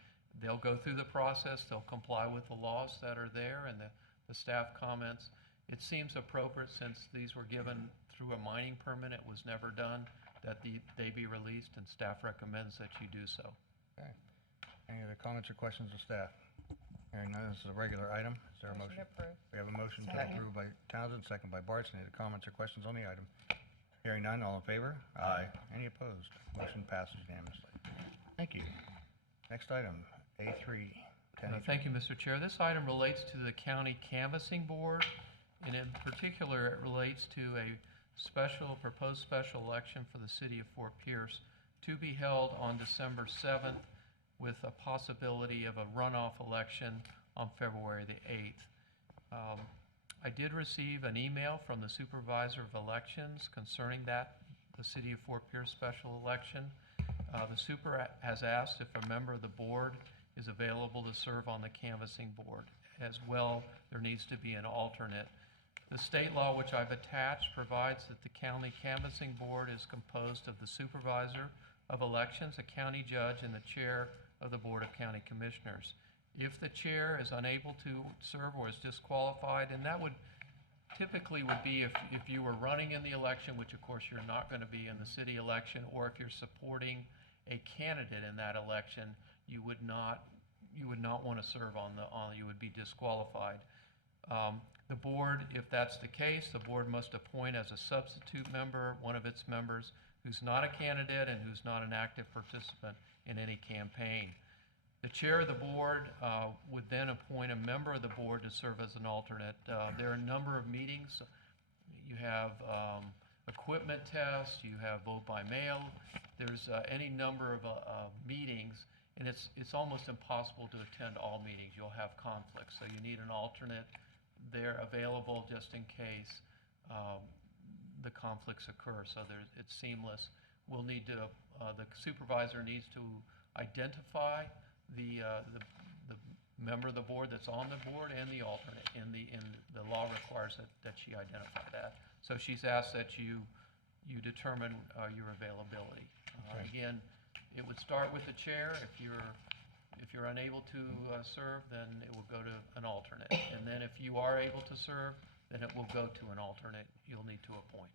They'll go through the process. They'll comply with the laws that are there and the staff comments. It seems appropriate, since these were given through a mining permit, it was never done, that they be released, and staff recommends that you do so. Okay. Any other comments or questions of staff? Hearing none, this is a regular item. Is there a motion? We have a motion to approve by Townsend, second by Bartz. Any other comments or questions on the item? Hearing none, all in favor? Aye. Any opposed? Motion passes unanimously. Thank you. Next item, A3. Thank you, Mr. Chair. This item relates to the county canvassing board, and in particular, it relates to a proposed special election for the city of Fort Pierce to be held on December 7th, with a possibility of a runoff election on February the 8th. I did receive an email from the supervisor of elections concerning the city of Fort Pierce special election. The super has asked if a member of the board is available to serve on the canvassing board. As well, there needs to be an alternate. The state law, which I've attached, provides that the county canvassing board is composed of the supervisor of elections, a county judge, and the chair of the Board of County Commissioners. If the chair is unable to serve or is disqualified, and that would typically be if you were running in the election, which of course you're not going to be in the city election, or if you're supporting a candidate in that election, you would not want to serve you would be disqualified. The board, if that's the case, the board must appoint as a substitute member one of its members who's not a candidate and who's not an active participant in any campaign. The chair of the board would then appoint a member of the board to serve as an alternate. There are a number of meetings. You have equipment tests, you have vote by mail, there's any number of meetings, and it's almost impossible to attend all meetings. You'll have conflicts, so you need an alternate there available just in case the conflicts occur, so it's seamless. We'll need to, the supervisor needs to identify the member of the board that's on the board and the alternate, and the law requires that she identify that. So she's asked that you determine your availability. Again, it would start with the chair. If you're unable to serve, then it will go to an alternate. And then if you are able to serve, then it will go to an alternate you'll need to appoint.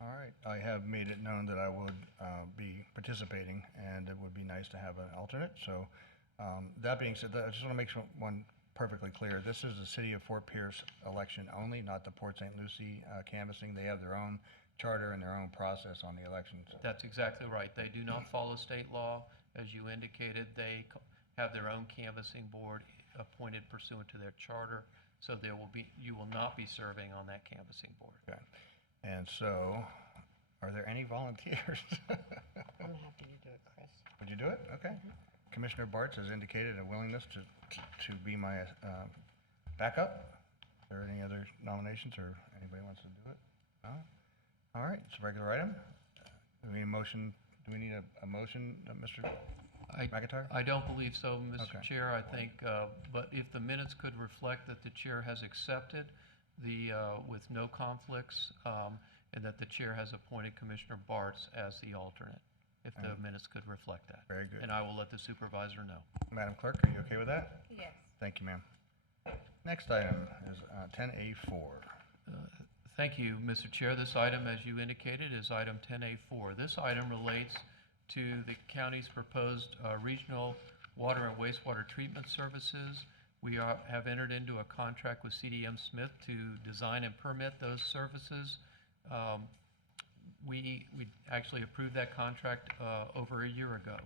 All right, I have made it known that I would be participating, and it would be nice to have an alternate. So that being said, I just want to make one perfectly clear. This is the City of Fort Pierce election only, not the Port St. Lucie canvassing. They have their own charter and their own process on the elections. That's exactly right. They do not follow state law. As you indicated, they have their own canvassing board appointed pursuant to their charter. So you will not be serving on that canvassing board. Okay. And so, are there any volunteers? I'm happy to do it, Chris. Would you do it? Okay. Commissioner Bartz has indicated a willingness to be my backup. Are there any other nominations, or anybody wants to do it? No? All right, it's a regular item. Do we need a motion? Do we need a motion, Mr. McIntyre? I don't believe so, Mr. Okay. Chair. I think, but if the minutes could reflect that the chair has accepted with no conflicts, and that the chair has appointed Commissioner Bartz as the alternate, if the minutes could reflect that. Very good. And I will let the supervisor know. Madam Clerk, are you okay with that? Yes. Thank you, ma'am. Next item is 10A4. Thank you, Mr. Chair. This item, as you indicated, is item 10A4. This item relates to the county's proposed regional water and wastewater treatment services. We have entered into a contract with CDM Smith to design and permit those services. We actually approved that contract over a year ago.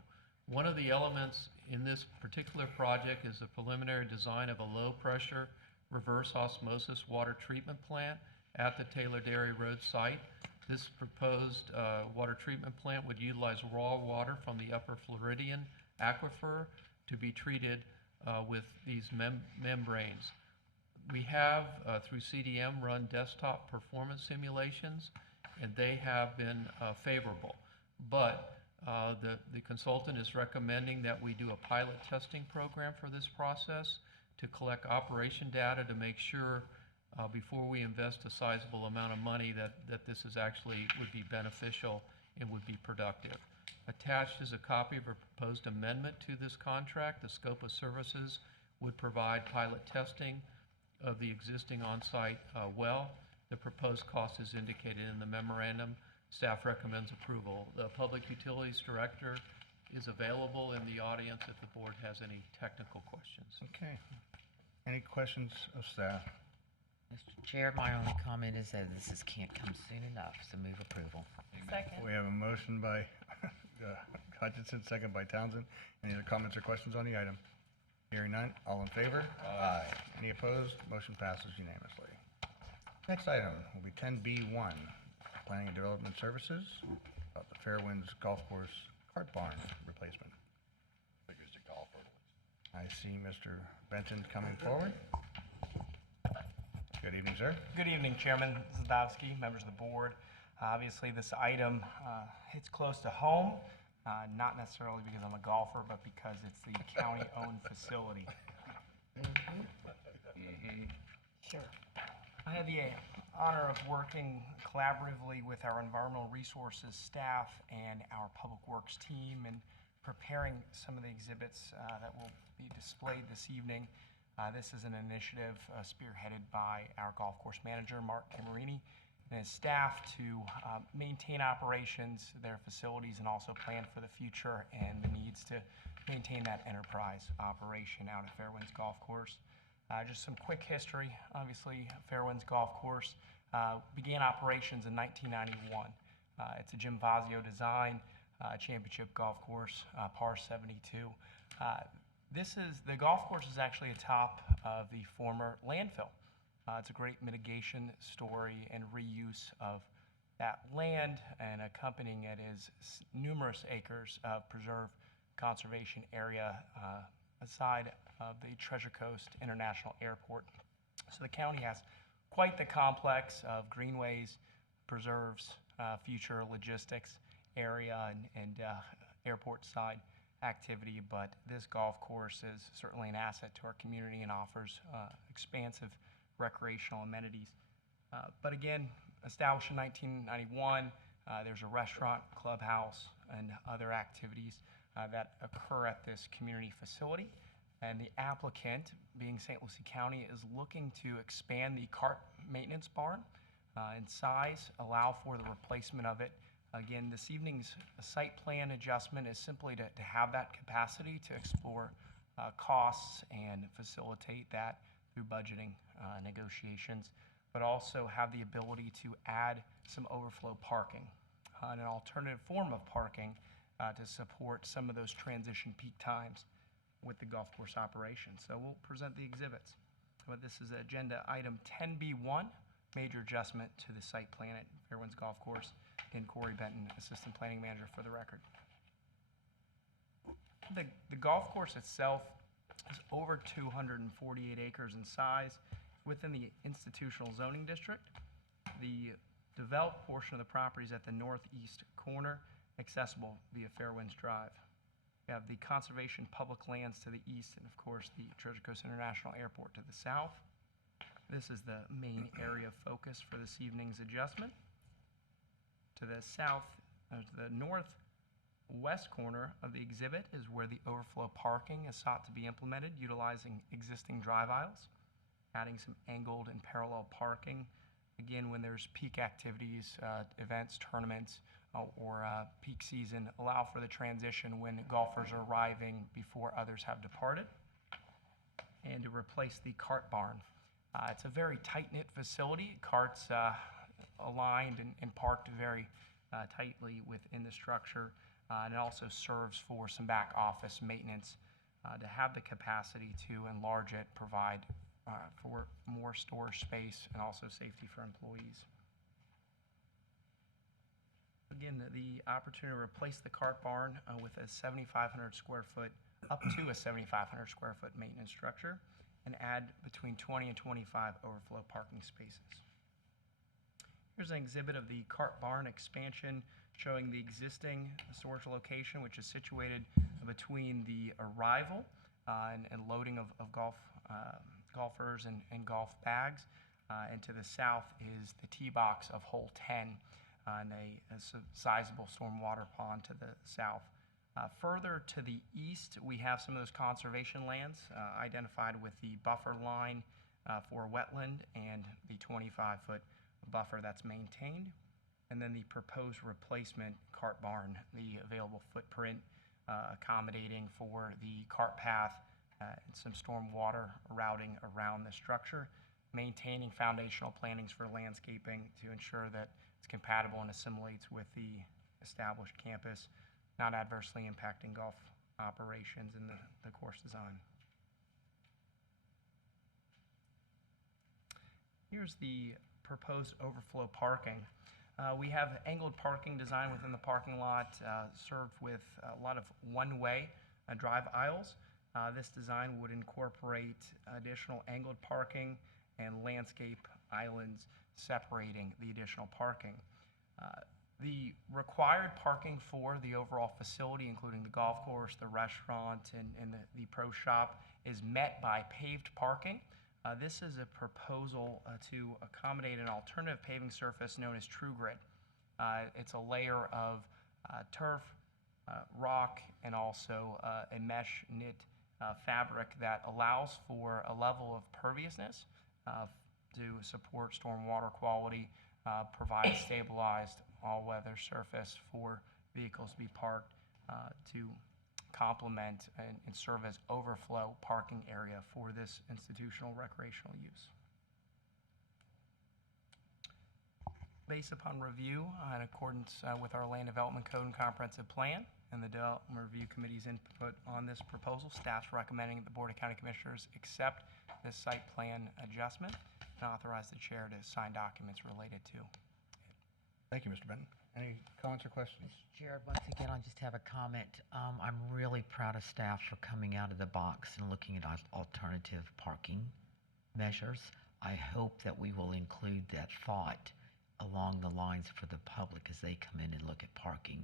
One of the elements in this particular project is the preliminary design of a low-pressure reverse osmosis water treatment plant at the Taylor Dairy Road site. This proposed water treatment plant would utilize raw water from the Upper Floridian aquifer to be treated with these membranes. We have, through CDM, run desktop performance simulations, and they have been favorable. But the consultant is recommending that we do a pilot testing program for this process to collect operation data to make sure before we invest a sizable amount of money that this is actually would be beneficial and would be productive. Attached is a copy of a proposed amendment to this contract. The scope of services would provide pilot testing of the existing on-site well. The proposed cost is indicated in the memorandum. Staff recommends approval. The Public Utilities Director is available in the audience if the board has any technical questions. Okay. Any questions of staff? Mr. Chair, my only comment is that this can't come soon enough, so move approval. Second. We have a motion by Hutchinson, second by Townsend. Any other comments or questions on the item? Hearing none, all in favor? Aye. Any opposed? Motion passes unanimously. Next item will be 10B1, Planning and Development Services, about the Fairwinds Golf Course cart barn replacement. Figures the golfer. I see Mr. Benton coming forward. Good evening, sir. Good evening, Chairman Zadowski, members of the board. Obviously, this item hits close to home, not necessarily because I'm a golfer, but because it's the county-owned facility. Sure. I had the honor of working collaboratively with our environmental resources staff and our public works team in preparing some of the exhibits that will be displayed this evening. This is an initiative spearheaded by our golf course manager, Mark Camerini, and his staff to maintain operations, their facilities, and also plan for the future and the needs to maintain that enterprise operation out at Fairwinds Golf Course. Just some quick history. Obviously, Fairwinds Golf Course began operations in 1991. It's a Jim Fazio design, championship golf course, par 72. The golf course is actually atop of the former landfill. It's a great mitigation story and reuse of that land, and accompanying it is numerous acres of preserved conservation area aside of the Treasure Coast International Airport. So the county has quite the complex of greenways, preserves, future logistics area, and airport side activity, but this golf course is certainly an asset to our community and offers expansive recreational amenities. But again, established in 1991, there's a restaurant, clubhouse, and other activities that occur at this community facility. And the applicant, being St. Lucie County, is looking to expand the cart maintenance barn in size, allow for the replacement of it. Again, this evening's site plan adjustment is simply to have that capacity to explore costs and facilitate that through budgeting negotiations, but also have the ability to add some overflow parking, an alternative form of parking to support some of those transition peak times with the golf course operation. So we'll present the exhibits. But this is agenda item 10B1, major adjustment to the site plan at Fairwinds Golf Course. Again, Corey Benton, Assistant Planning Manager, for the record. The golf course itself is over 248 acres in size within the institutional zoning district. The developed portion of the property is at the northeast corner, accessible via Fairwinds Drive. We have the conservation public lands to the east, and of course the Treasure Coast International Airport to the south. This is the main area of focus for this evening's adjustment. To the south, to the northwest corner of the exhibit is where the overflow parking is sought to be implemented, utilizing existing drive aisles, adding some angled and parallel parking. Again, when there's peak activities, events, tournaments, or peak season, allow for the transition when golfers are arriving before others have departed. And to replace the cart barn. It's a very tight-knit facility. Carts aligned and parked very tightly within the structure. And it also serves for some back office maintenance to have the capacity to enlarge it, provide for more storage space, and also safety for employees. Again, the opportunity to replace the cart barn with a 7,500 square foot, up to a 7,500 square foot maintenance structure, and add between 20 and 25 overflow parking spaces. Here's an exhibit of the cart barn expansion showing the existing storage location, which is situated between the arrival and loading of golfers and golf bags. And to the south is the tee box of hole 10 and a sizable stormwater pond to the south. Further to the east, we have some of those conservation lands identified with the buffer line for wetland and the 25-foot buffer that's maintained. And then the proposed replacement cart barn, the available footprint accommodating for the cart path and some storm water routing around the structure, maintaining foundational plantings for landscaping to ensure that it's compatible and assimilates with the established campus, not adversely impacting golf operations and the course design. Here's the proposed overflow parking. We have angled parking design within the parking lot, served with a lot of one-way drive aisles. This design would incorporate additional angled parking and landscape islands separating the additional parking. The required parking for the overall facility, including the golf course, the restaurant, and the pro shop, is met by paved parking. This is a proposal to accommodate an alternative paving surface known as TrueGrid. It's a layer of turf, rock, and also a mesh knit fabric that allows for a level of perviousness to support storm water quality, provide a stabilized all-weather surface for vehicles to be parked to complement and serve as overflow parking area for this institutional recreational use. Based upon review in accordance with our Land Development Code and Comprehensive Plan and the Development Review Committee's input on this proposal, staff's recommending that the Board of County Commissioners accept this site plan adjustment and authorize the chair to sign documents related to it. Thank you, Mr. Benton. Any comments or questions? Jared, once again, I just have a comment. I'm really proud of staff for coming out of the box and looking at alternative parking measures. I hope that we will include that thought along the lines for the public as they come in and look at parking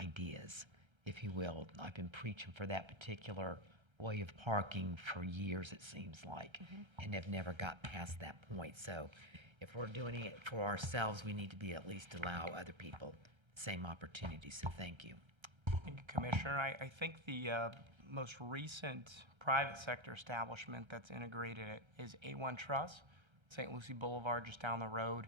ideas, if you will. I've been preaching for that particular way of parking for years, it seems like, and have never got past that point. So if we're doing it for ourselves, we need to be at least allow other people the same opportunity. So thank you. Thank you, Commissioner. I think the most recent private sector establishment that's integrated it is A1 Truss, St. Lucie Boulevard, just down the road.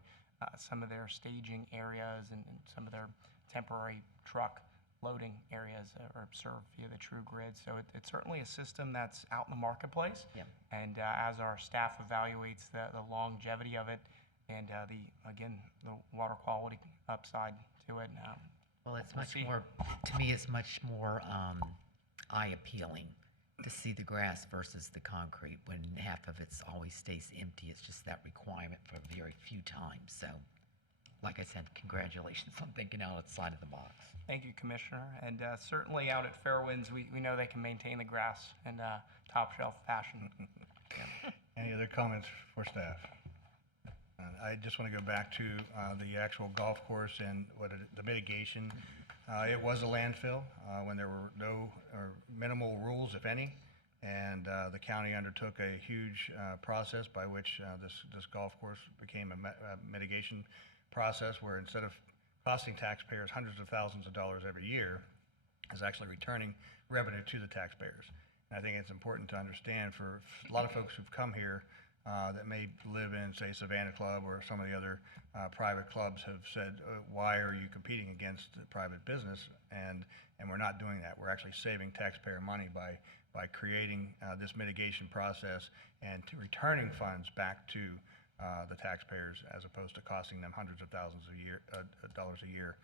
Some of their staging areas and some of their temporary truck loading areas are served via the True Grid. So it's certainly a system that's out in the marketplace. Yep. And as our staff evaluates the longevity of it and the water quality upside to it. Well, it's we'll much see. more, to me, it's much more eye appealing to see the grass versus the concrete when half of it always stays empty. It's just that requirement for very few times. So, like I said, congratulations on thinking outside of the box. Thank you, Commissioner. And certainly out at Fairwinds, we know they can maintain the grass in top shelf fashion. Any other comments for staff? I just want to go back to the actual golf course and the mitigation. It was a landfill when there were no or minimal rules, if any, and the county undertook a huge process by which this golf course became a mitigation process where instead of costing taxpayers hundreds of thousands of dollars every year, is actually returning revenue to the taxpayers. And I think it's important to understand for a lot of folks who've come here that may live in, say, Savannah Club or some of the other private clubs have said, why are you competing against the private business? And we're not doing that. We're actually saving taxpayer money by creating this mitigation process and returning funds back to the taxpayers as opposed to costing them hundreds of thousands of dollars a year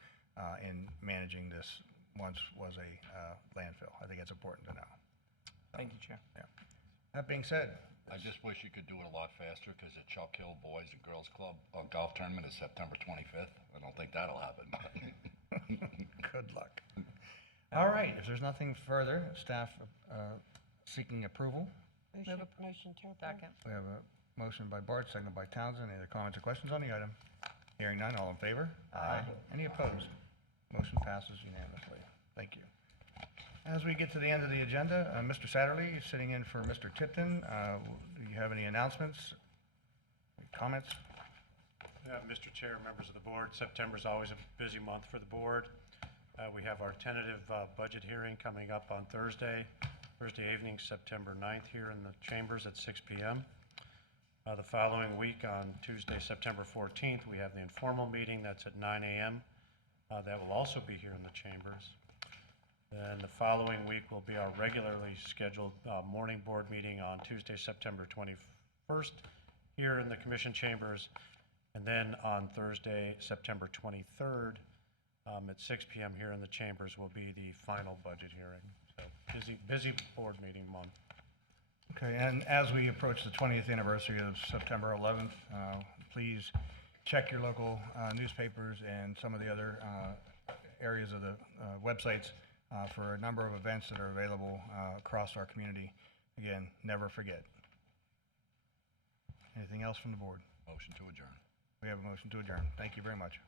in managing this once was a landfill. I think it's important to know. Thank you, Chair. Yeah. That being said, I just wish you could do it a lot faster because the Chuck Hill Boys and Girls Club golf tournament is September 25th. I don't think that'll happen. good luck. All right, if there's nothing further, staff seeking approval. Motion to approve. Second. We have a motion by Bart, second by Townsend. Any other comments or questions on the item? Hearing none, all in favor? Aye. Any opposed? Motion passes unanimously. Thank you. As we get to the end of the agenda, Mr. Satterley is sitting in for Mr. Tipton. Do you have any announcements, comments? Mr. Chair, members of the board, September is always a busy month for the board. We have our tentative budget hearing coming up on Thursday evening, September 9th, here in the chambers at 6 p.m. The following week, on Tuesday, September 14th, we have the informal meeting that's at 9 a.m. That will also be here in the chambers. Then the following week will be our regularly scheduled morning board meeting on Tuesday, September 21st, here in the commission chambers. And then on Thursday, September 23rd, at 6 p.m. here in the chambers will be the final budget hearing. So busy board meeting month. Okay, and as we approach the 20th anniversary of September 11th, please check your local newspapers and some of the other areas of the websites for a number of events that are available across our community. Again, never forget. Anything else from the board? Motion to adjourn. We have a motion to adjourn. Thank you very much.